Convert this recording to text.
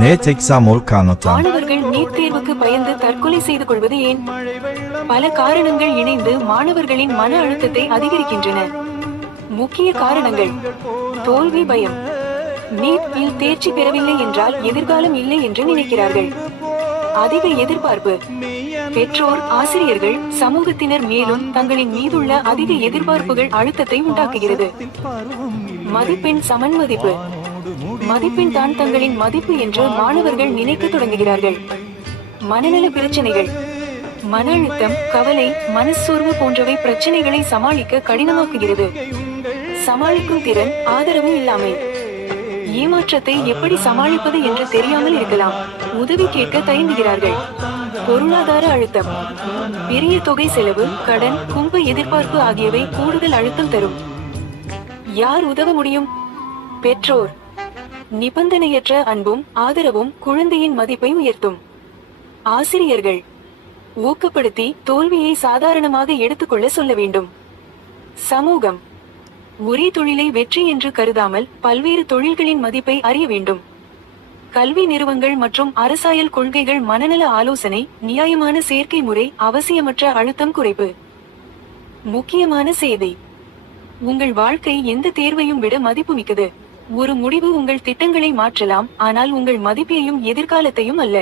NET exam olkanota. மாணவர்கள் NEET தேர்வுக்கு பயந்து தற்கொலை செய்து கொள்வது ஏன்? பல காரணங்கள் இணைந்து மாணவர்களின் மன அழுத்தத்தை அதிகரிக்கின்றன. முக்கிய காரணங்கள்: தோல்வி பயம். நீட் தேர்ச்சி பெறவில்லை என்றால் எதிர்காலம் இல்லை என்று நினைக்கிறார்கள். அதிக எதிர்பார்ப்பு. பெற்றோர், ஆசிரியர்கள், சமூகத்தினர் மேலும் தங்களின் மீதுள்ள அதிக எதிர்பார்ப்புகள் அழுத்தத்தை உண்டாக்குகிறது. மதிப்பெண் சமன்மதிப்பு. மதிப்பெண் தான் தங்களின் மதிப்பு என்று மாணவர்கள் நினைக்க தொடங்குகிறார்கள். மனநல பிரச்சனைகள். மன அழுத்தம், கவலை, மனச்சோர்வு போன்றவை பிரச்சனைகளை சமாளிக்க கடினமாக்குகிறது. சமாளிக்கும் திறன், ஆதரவு இல்லாமை. ஏமாற்றத்தை எப்படி சமாளிப்பது என்று தெரியாமல் இருக்கலாம். உதவி கேட்க தயங்குகிறார்கள். பொருளாதார அழுத்தம். பெரிய தொகை செலவு, கடன், கும்ப எதிர்பார்ப்பு ஆகியவை கூடுதல் அழுத்தம் தரும். யார் உதவ முடியும்? பெற்றோர். நிபந்தனையற்ற அன்பும் ஆதரவும் குழந்தையின் மதிப்பை உயர்த்தும். ஆசிரியர்கள். ஊக்கப்படுத்தி தோல்வியை சாதாரணமாக எடுத்துக்கொள்ள சொல்ல வேண்டும். சமூகம். ஒரே தொழிலை வெற்றி என்று கருதாமல் பல்வேறு தொழில்களின் மதிப்பை அறிய வேண்டும். கல்வி நிறுவனங்கள் மற்றும் அரசாயல் கொள்கைகள். மனநல ஆலோசனை, நியாயமான சேர்க்கை முறை, அவசியமற்ற அழுத்தம் குறைப்பு. முக்கியமான செய்தி: உங்கள் வாழ்க்கை எந்த தேர்வையும் விட மதிப்புமிக்கது. ஒரு முடிவு உங்கள் திட்டங்களை மாற்றலாம், ஆனால் உங்கள் மதிப்பையும் எதிர்காலத்தையும் அல்ல.